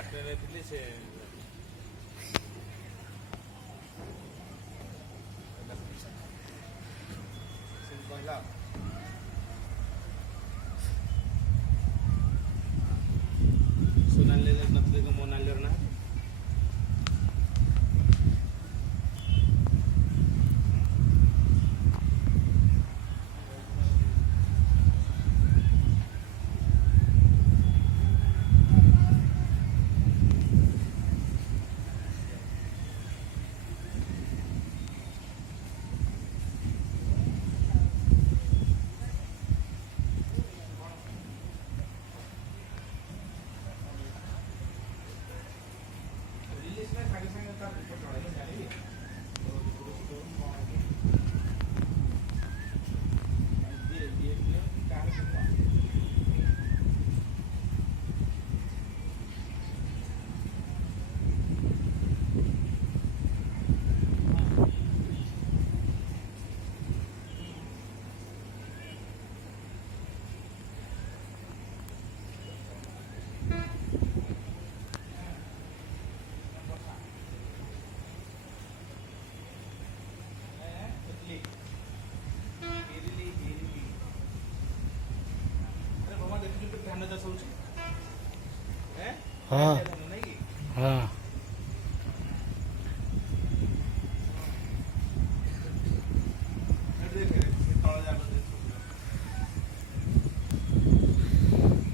ଯାତ୍ରାରେ ଥିଲି ସେ କହିଲା सोनाली नथली को मोनाली ना हाँ हाँ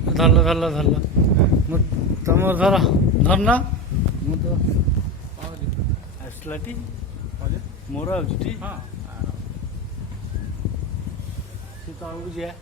धरल धरल धरल तुम धर धरना तो आसलाटी मोर आउची हाँ से तौक जा